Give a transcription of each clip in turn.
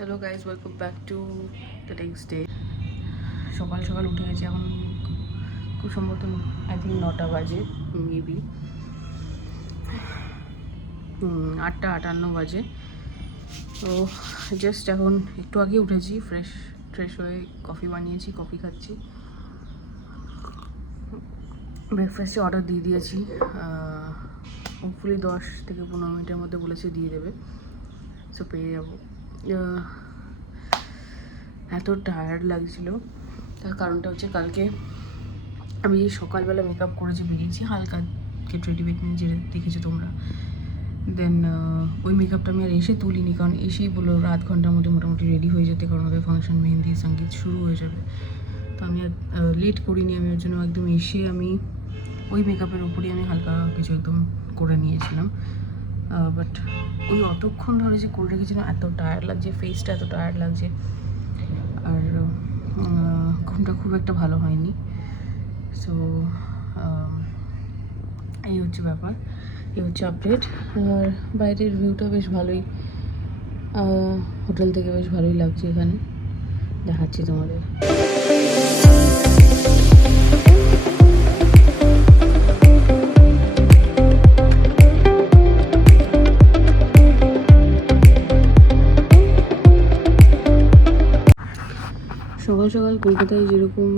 Hello guys, welcome back to the next day. সকাল সকাল উঠে গেছি, এখন খুব সম্ভবত আই থিঙ্ক 9টা বাজে, মেবি 8:58 বাজে। তো জাস্ট এখন একটু আগে উঠেছি, ফ্রেশ হয়ে কফি বানিয়েছি, কফি খাচ্ছি। ব্রেকফাস্টে অর্ডার দিয়ে দিয়েছি, হোপফুলি 10 থেকে 15 মিনিটের মধ্যে বলেছে দিয়ে দেবে, সো পেয়ে যাবো। এত টায়ার্ড লাগছিল, তার কারণটা হচ্ছে কালকে আমি যে সকালবেলা মেকআপ করেছি, বেরিয়েছি হালকা গেট রেডি উইথ মি, যে দেখেছো তোমরা। দেন ওই মেকআপটা আমি আর এসে তুলিনি, কারণ এসেই বললো আধ ঘন্টার মধ্যে মোটামুটি রেডি হয়ে যেতে, কারণ ওদের ফাংশন, মেহেন্দি, সঙ্গীত শুরু হয়ে যাবে। তো আমি আর লেট করিনি, আমি ওর জন্য একদম এসে আমি ওই মেকআপের উপরই আমি হালকা কিছু একদম করে নিয়েছিলাম। বাট ওই অতক্ষণ ধরে যে করে রেখেছিলাম, এত টায়ার্ড লাগছে, ফেসটা এত টায়ার্ড লাগছে, আর ঘুমটা খুব একটা ভালো হয়নি। সো এই হচ্ছে ব্যাপার, এই হচ্ছে আপডেট। আর বাইরের ভিউটা বেশ ভালোই, হোটেল থেকে বেশ ভালোই লাগছে, এখানে দেখাচ্ছি তোমাদের। সকাল সকাল কলকাতায় যেরকম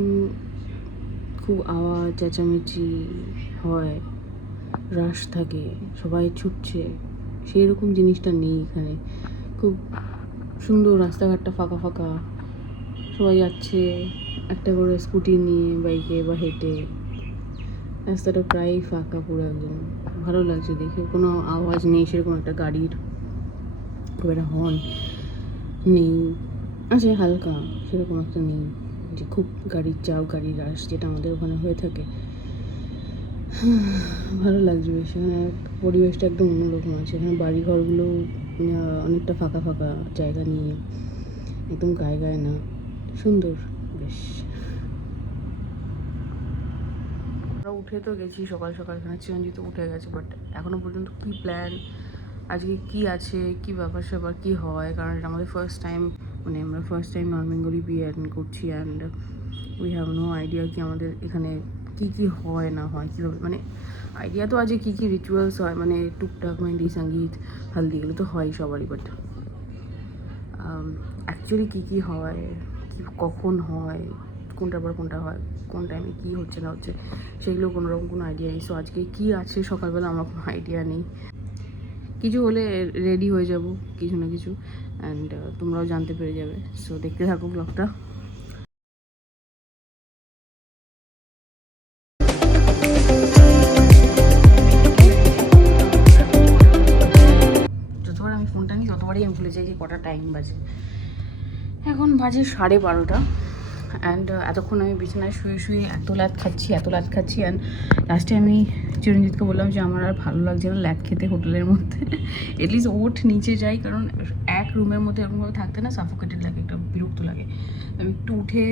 খুব আওয়াজ চেঁচামেচি হয়, রাশ থাকে, সবাই ছুটছে, সেই রকম জিনিসটা নেই এখানে। খুব সুন্দর, রাস্তাঘাটটা ফাঁকা ফাঁকা, সবাই যাচ্ছে একটা করে স্কুটি নিয়ে, বাইকে বা হেঁটে। রাস্তাটা প্রায়ই ফাঁকা পুরো, একদম ভালো লাগছে দেখে। কোনো আওয়াজ নেই সেরকম, একটা গাড়ির খুব একটা হর্ন নেই, আছে হালকা, সেরকম একটা নেই যে খুব গাড়ির চাপ, গাড়ির রাশ যেটা আমাদের ওখানে হয়ে থাকে। ভালো লাগছে বেশ, এখানে পরিবেশটা একদম অন্যরকম আছে। এখানে বাড়িঘরগুলো অনেকটা ফাঁকা ফাঁকা জায়গা নিয়ে, একদম গায়ে গায়ে না, সুন্দর বেশ। আমরা উঠে তো গেছি সকাল সকাল, এখানে চিরঞ্জিত উঠে গেছে, বাট এখনও পর্যন্ত কী প্ল্যান, আজকে কী আছে, কী ব্যাপার স্যাপার কী হয়, কারণ এটা আমাদের ফার্স্ট টাইম, মানে আমরা ফার্স্ট টাইম নন বেঙ্গলি বিয়ে অ্যাটেন্ড করছি, and we have no idea কি আমাদের এখানে কী কী হয় না হয়, কীভাবে, মানে আইডিয়া তো আছে কী কী রিচুয়ালস হয়, মানে টুকটাক মেহেন্দি, সঙ্গীত, হালদি, এগুলো তো হয় সবারই, বাট অ্যাকচুয়ালি কী কী হয়, কী কখন হয়, কোনটার পর কোনটা হয়, কোন টাইমে কী হচ্ছে না হচ্ছে, সেগুলো কোনোরকম কোনো আইডিয়া নেই। সো আজকে কী আছে সকালবেলা আমার কোনো আইডিয়া নেই, কিছু হলে রেডি হয়ে যাব কিছু না কিছু, অ্যান্ড তোমরাও জানতে পেরে যাবে। সো দেখতে থাকো ব্লগটা। যতবার আমি ফোনটা নিই ততবারই আমি ভুলে যাই যে কটা টাইম বাজে। এখন বাজে 12:30, অ্যান্ড এতক্ষণ আমি বিছানায় শুয়ে শুয়ে এত লাত খাচ্ছি, অ্যান্ড লাস্টে আমি চিরঞ্জিতকে বললাম যে আমার আর ভালো লাগছে না ল্যাদ খেতে হোটেলের মধ্যে, এটলিস্ট ওঠ নিচে যাই, কারণ এক রুমের মধ্যে এরকমভাবে থাকতে না সাফোকেটেড লাগে, একটা বিরক্ত লাগে। আমি একটু উঠে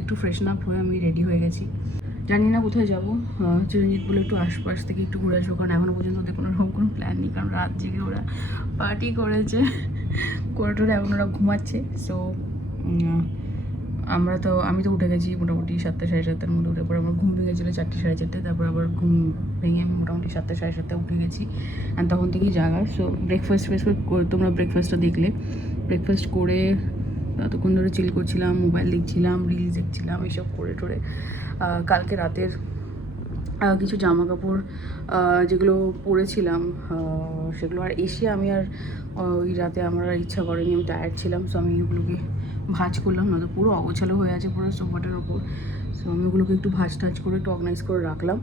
একটু ফ্রেশন আপ হয়ে আমি রেডি হয়ে গেছি, জানি না কোথায় যাবো। চিরঞ্জিত বলে একটু আশপাশ থেকে একটু ঘুরে আসবো, কারণ এখনও পর্যন্ত ওদের কোনো প্ল্যান নেই, কারণ রাত জেগে ওরা পার্টি করেছে, করে টোরে এখন ওরা ঘুমাচ্ছে। সো আমি তো উঠে গেছি মোটামুটি 7টা 7:30 মধ্যে, উঠে পরে আমার ঘুম ভেঙে গেছিলো 4টে 4:30, তারপর আবার ঘুম ভেঙে আমি মোটামুটি 7টা 7:30 উঠে গেছি, অ্যান্ড তখন থেকেই জাগা। সো ব্রেকফাস্ট তোমরা ব্রেকফাস্টটা দেখলে, ব্রেকফাস্ট করে ততক্ষণ ধরে চিল করছিলাম, মোবাইল দেখছিলাম, রিলস দেখছিলাম, এইসব করে টোরে কালকে রাতের কিছু জামা কাপড় যেগুলো পরেছিলাম, সেগুলো আর এসে আমি আর ওই রাতে আমার আর ইচ্ছা করেনি, আমি টায়ার্ড ছিলাম। সো আমি ওগুলোকে ভাঁজ করলাম, না তো পুরো অগোছালো হয়ে আছে পুরো সোফাটার ওপর। সো আমি ওগুলোকে একটু ভাঁজ টাজ করে একটু অর্গানাইজ করে রাখলাম,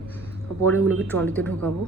পরে ওগুলোকে ট্রলিতে ঢোকাবো।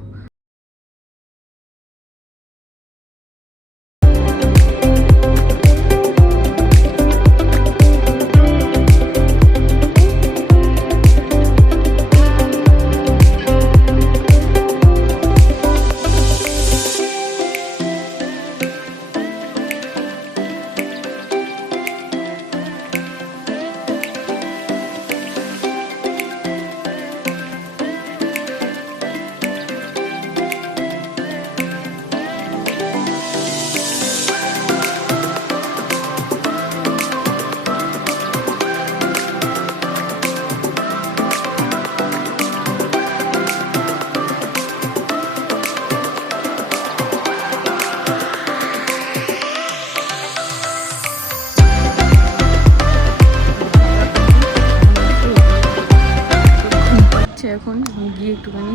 এখন গিয়ে একটুখানি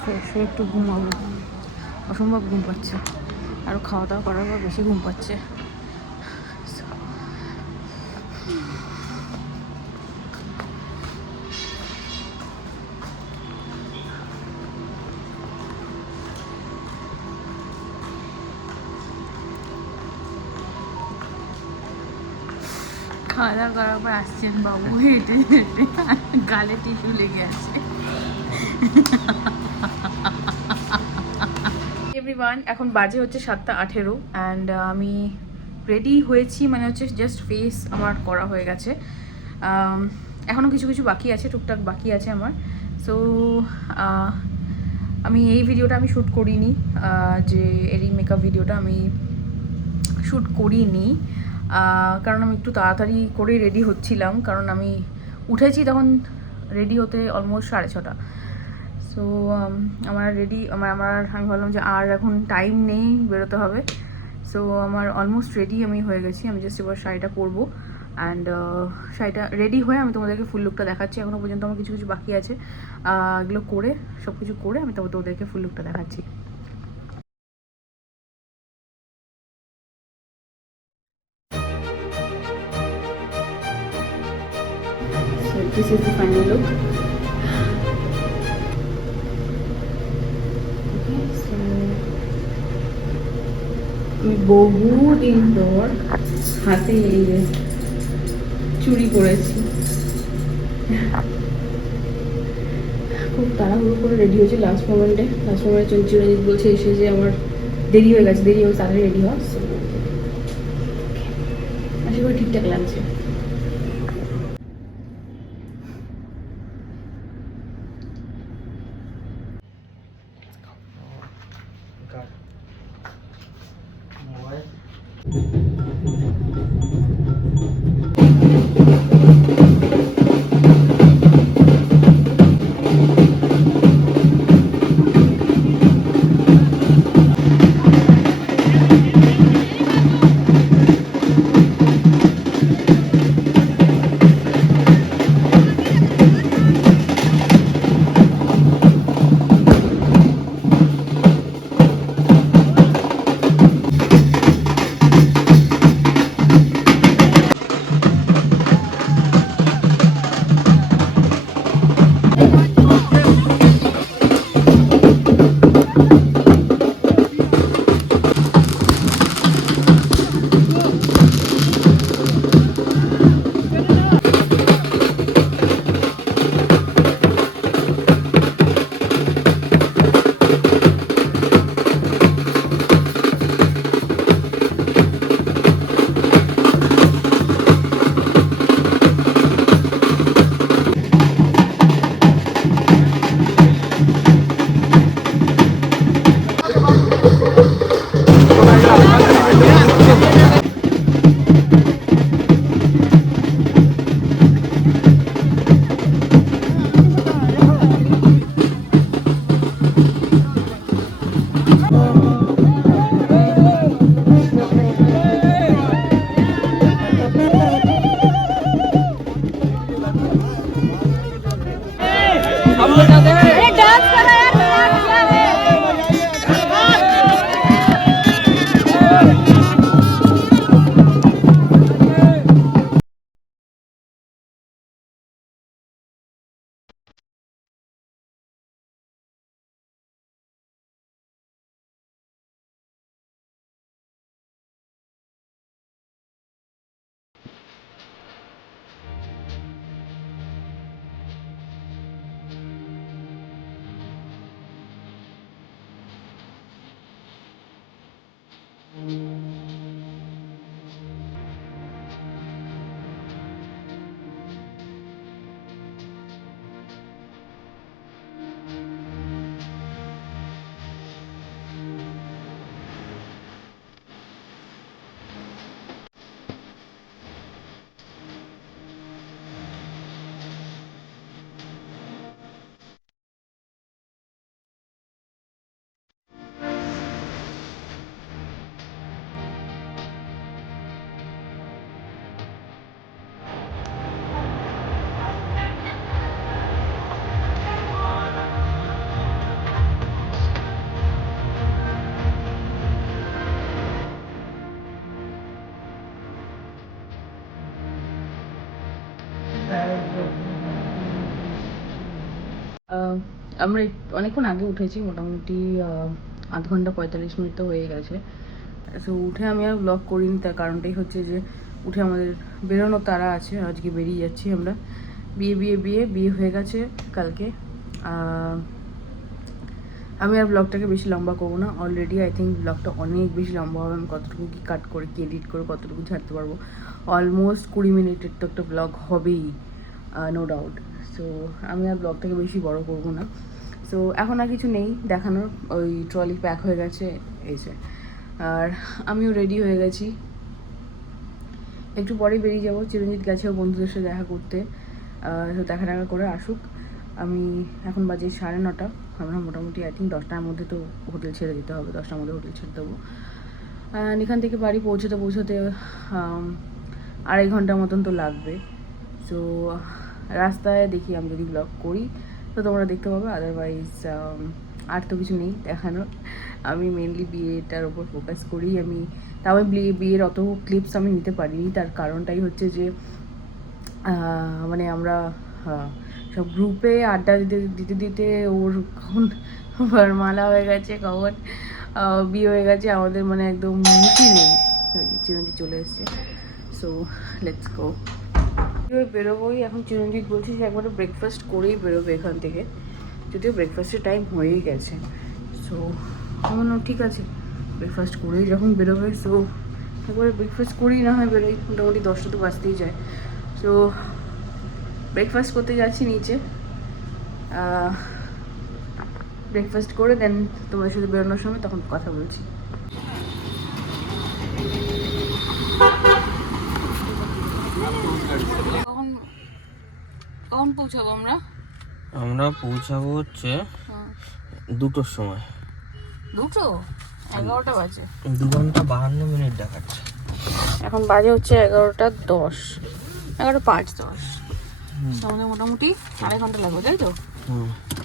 ফ্রেশ হয়ে একটু ঘুমাবো। অসম্ভব ঘুম পাচ্ছে, আরও খাওয়া দাওয়া করার পর বেশি ঘুম পাচ্ছে। খাওয়া দাওয়া করার পর আসছেন বাবু হেঁটে হেঁটে, গালে টিস্যু লেগে আছে। এভরিওয়ান, এখন বাজে হচ্ছে 7:18 অ্যান্ড আমি রেডি হয়েছি, মানে হচ্ছে জাস্ট ফেস আমার করা হয়ে গেছে। এখনও কিছু কিছু বাকি আছে, টুকটাক বাকি আছে আমার। সো আমি এই ভিডিওটা আমি শ্যুট করিনি, যে এই মেকআপ ভিডিওটা আমি শ্যুট করিনি, কারণ আমি একটু তাড়াতাড়ি করে রেডি হচ্ছিলাম, কারণ আমি উঠেছি তখন রেডি হতে অলমোস্ট 6:30। সো আমি ভাবলাম যে আর এখন টাইম নেই, বেরোতে হবে। সো আমার অলমোস্ট রেডি আমি হয়ে গেছি, আমি জাস্ট এবার শাড়িটা পরবো অ্যান্ড শাড়িটা রেডি হয়ে আমি তোমাদেরকে ফুল লুকটা দেখাচ্ছি। এখনও পর্যন্ত আমার কিছু কিছু বাকি আছে, এগুলো করে সব কিছু করে আমি তবে তোমাদেরকে ফুল লুকটা দেখাচ্ছি। So this is the final look. Okay, so আমি বহুদিন পর হাতে এই যে চুড়ি পরেছি, খুব তাড়াহুড়ো করে রেডি হয়েছে লাস্ট মোমেন্টে চিরঞ্জিত বলছে এসে যে আমার দেরি হয়ে গেছে, দেরি হয়ে তাড়াতাড়ি রেডি হওয়া। আশা করি ঠিকঠাক লাগছে। আমরা অনেকক্ষণ আগে উঠেছি, মোটামুটি আধ ঘন্টা 45 মিনিট তো হয়ে গেছে। সো উঠে আমি আর ব্লগ করিনি, তার কারণটাই হচ্ছে যে উঠে আমাদের বেরোনোর তাড়া আছে, আজকে বেরিয়ে যাচ্ছি আমরা। বিয়ে হয়ে গেছে কালকে। আমি আর ব্লগটাকে বেশি লম্বা করবো না, অলরেডি আই থিঙ্ক ব্লগটা অনেক বেশি লম্বা হবে। আমি কতটুকু কি কাট করে কি এডিট করে কতটুকু ছাড়তে পারবো, অলমোস্ট 20 মিনিটের তো একটা ব্লগ হবেই, নো ডাউট। সো আমি আর ব্লগটাকে বেশি বড় করবো না। সো এখন আর কিছু নেই দেখানোর, ওই ট্রলি প্যাক হয়ে গেছে এই যে, আর আমিও রেডি হয়ে গেছি। একটু পরেই বেরিয়ে যাবো, চিরঞ্জিত গেছেও বন্ধুদের সাথে দেখা করতে। তো দেখা করে আসুক। আমি এখন বাজে 9:30, আমরা মোটামুটি আই থিঙ্ক 10টার মধ্যে তো হোটেল ছেড়ে দিতে হবে, 10টার মধ্যে হোটেল ছেড়ে দেবো। এখান থেকে বাড়ি পৌঁছতে 2.5 ঘন্টার মতন তো লাগবে। সো রাস্তায় দেখি আমি যদি ব্লগ করি তো তোমরা দেখতে পাবে, আদারওয়াইজ আর তো কিছু নেই দেখানোর। আমি মেনলি বিয়েটার ওপর ফোকাস করি। তাও বিয়ের অত ক্লিপস আমি নিতে পারিনি, তার কারণটাই হচ্ছে যে মানে আমরা সব গ্রুপে আড্ডা দিতে দিতে ওর কখন বরমালা হয়ে গেছে, কখন বিয়ে হয়ে গেছে, আমাদের মানে একদম মুখই নেই। চিরঞ্জিত চলে এসছে, সো লেটস গো। বেরোবোই এখন। চিরঞ্জিত বলছি যে একবারে ব্রেকফাস্ট করেই বেরোবে এখান থেকে, যদিও ব্রেকফাস্টের টাইম হয়েই গেছে। সো আমার ঠিক আছে, ব্রেকফাস্ট করেই যখন বেরোবে, সো একবারে ব্রেকফাস্ট করেই না হয় বেরোই, মোটামুটি 10টা তো বাজতেই যায়। সো ব্রেকফাস্ট করতে যাচ্ছি নিচে, ব্রেকফাস্ট করে দেন তোমাদের সাথে বেরোনোর সময় তখন কথা বলছি। কখন কখন পৌঁছাবো আমরা? আমরা পৌঁছাবো হচ্ছে 2টোর সময়। 2টো? 11টা বাজে। 2 ঘন্টা 52 মিনিট দেখাচ্ছে। এখন বাজে হচ্ছে 11:10, 11:05-10। আমাদের মোটামুটি 2.5 ঘন্টা লাগবে, তাই তো?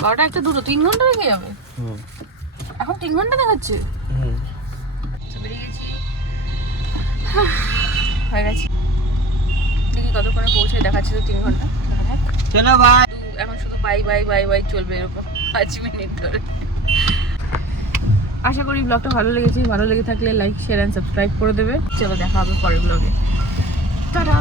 12টা 1টা 2টো 3 ঘন্টা লেগে যাবে। এখন 3 ঘন্টা দেখাচ্ছে। বেরিয়ে গেছি, হয়ে গেছে। দেখি কতক্ষণে পৌঁছায়, দেখাচ্ছে তো 3 ঘন্টা। চলো ভাই, এখন শুধু বাই বাই বাই বাই চলবে এরকম 5 মিনিট ধরে। আশা করি ব্লগটা ভালো লেগেছে, ভালো লেগে থাকলে লাইক শেয়ার অ্যান্ড সাবস্ক্রাইব করে দেবে। চলো দেখা হবে পরের ব্লগে, টাটা।